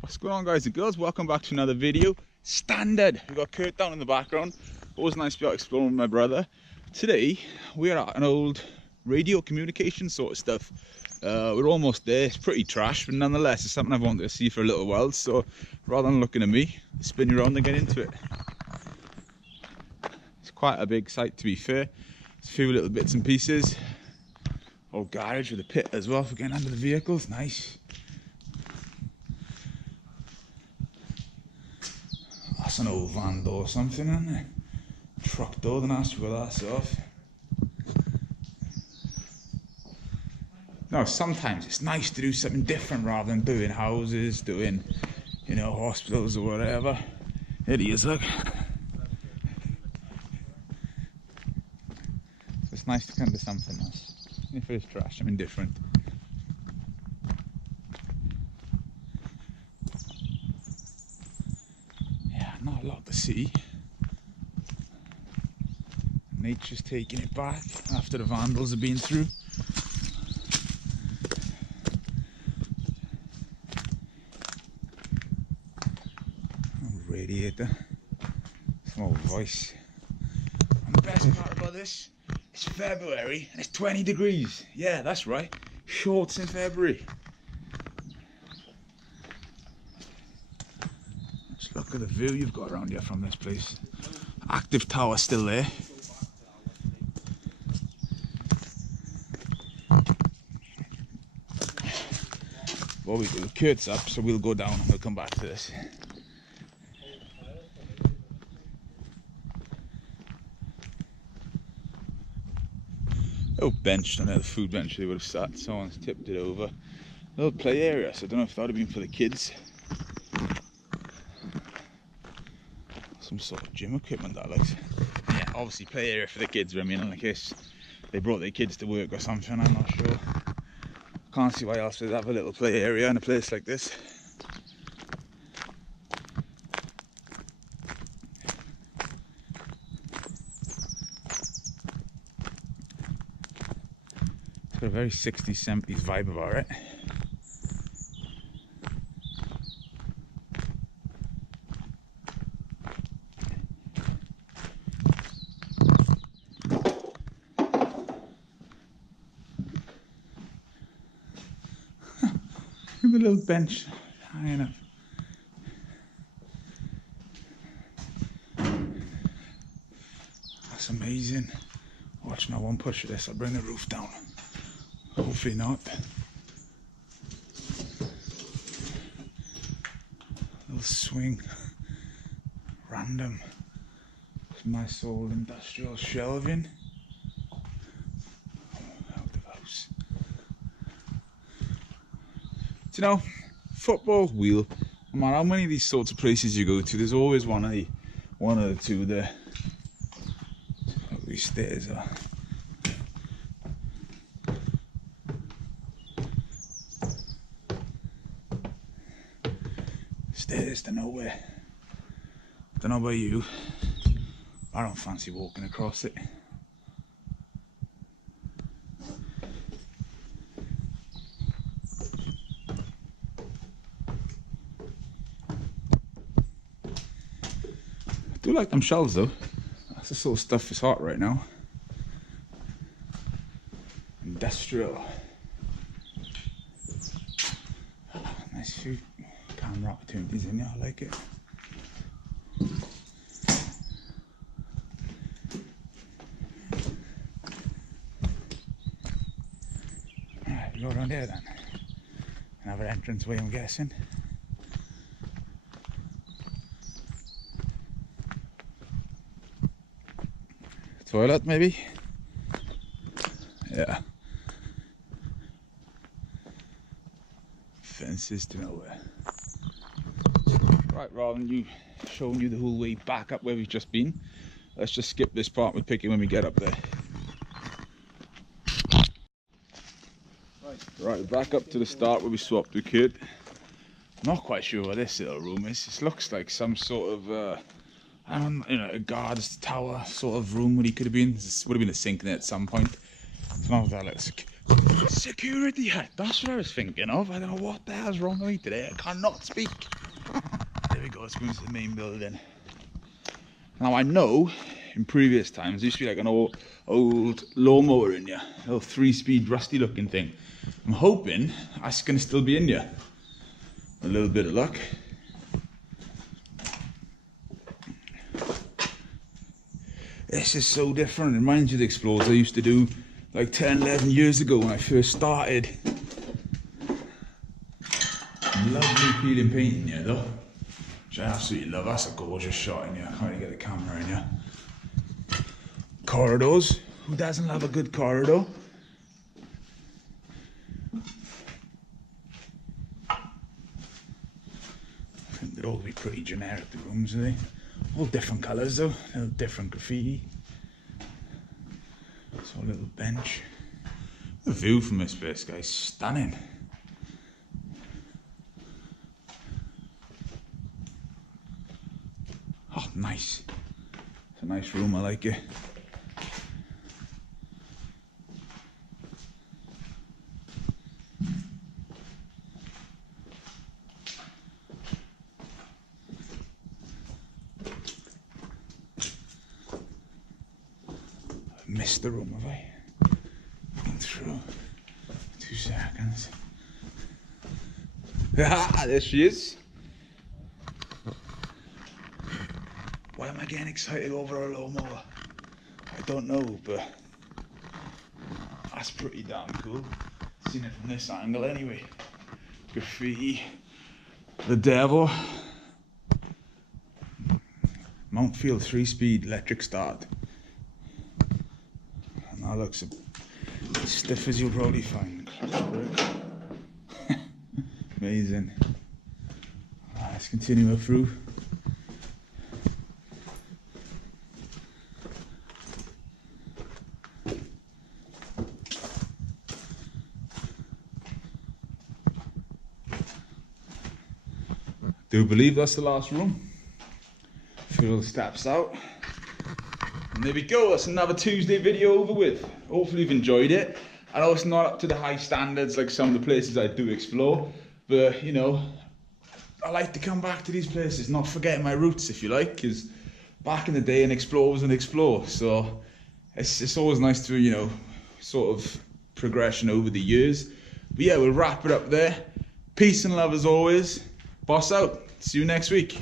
What's going on, guys and girls? Welcome back to another video. Standard. We've got Kurt down in the background. Always nice to be out exploring with my brother. Today we're at an old radio communication sort of stuff. We're almost there. It's pretty trash, but nonetheless it's something I've wanted to see for a little while, so rather than looking at me, spin you around and get into it. It's quite a big site, to be fair. There's a few little bits and pieces. Old garage with a pit as well for getting under the vehicles. Nice. That's an old van door or something, isn't it? Truck door, then ask where that's off. No, sometimes it's nice to do something different rather than doing houses, doing, you know, hospitals or whatever. It is, look. So it's nice to come to something else. If it is trash, something different. Yeah, not a lot to see. Nature's taking it back after the vandals have been through. Radiator, small voice. And the best part about this, it's February and it's 20 degrees. Yeah, that's right, shorts in February. Just look at the view you've got around here from this place. Active tower still there. What we do, Kurt's up, so we'll go down and we'll come back to this. Little bench down there, the food bench they would have sat. Someone's tipped it over. Little play area, so I don't know if that would have been for the kids. Some sort of gym equipment, that looks. Yeah, obviously play area for the kids, but I mean, in case they brought their kids to work or something, I'm not sure. Can't see why else they'd have a little play area in a place like this. Got a very 60s, 70s vibe about it. Look at the little bench hanging up. That's amazing. Watch now, one push of this, I'll bring the roof down. Hopefully not. Little swing. Random. Some nice old industrial shelving. Out of house. Do you know, football wheel, no matter how many of these sorts of places you go to, there's always one or the two there. Look, these stairs are. Stairs to nowhere. Don't know about you, I don't fancy walking across it. I do like them shelves though. That's the sort of stuff that's hot right now. Industrial. Nice few camera opportunities in here, I like it. Alright, we go around here then. Another entrance way, I'm guessing. Toilet maybe? Yeah. Fences to nowhere. Right, rather than you showing you the whole way back up where we've just been, let's just skip this part with picking when we get up there. Right, back up to the start where we swapped with Kurt. Not quite sure what this little room is. This looks like some sort of I don't know, you know, a guard's tower sort of room where he could have been. This would have been a sink in it at some point. It's not that looks. Security hut, that's what I was thinking of. I don't know what the hell's wrong with me today. I cannot speak. There we go, let's go into the main building. Now I know in previous times there used to be like an old lawnmower in here, a little 3-speed rusty looking thing. I'm hoping that's going to still be in here. A little bit of luck. This is so different. It reminds you of the explorers I used to do like 10, 11 years ago when I first started. Lovely peeling paint in here though, which I absolutely love. That's a gorgeous shot in here. I can't really get the camera in here. Corridors. Who doesn't love a good corridor? I think they'd all be pretty generic, the rooms, are they? All different colours though, a little different graffiti. So a little bench. The view from this place, guys, stunning. Oh, nice. It's a nice room, I like it. Missed the room, have I? Been through. 2 seconds. Ah, there she is. Why am I getting excited over a lawnmower? I don't know, but that's pretty damn cool. Seen it from this angle anyway. Graffiti. The devil. Mountfield 3-speed electric start. That looks as stiff as you'll probably find. Amazing. Let's continue through. Do believe that's the last room. Few little steps out. And there we go, that's another Tuesday video over with. Hopefully you've enjoyed it. I know it's not up to the high standards like some of the places I do explore, but you know, I like to come back to these places, not forgetting my roots if you like, because back in the day an explorer was an explorer, so it's always nice to, you know, sort of progression over the years. But yeah, we'll wrap it up there. Peace and love as always. Boss out. See you next week.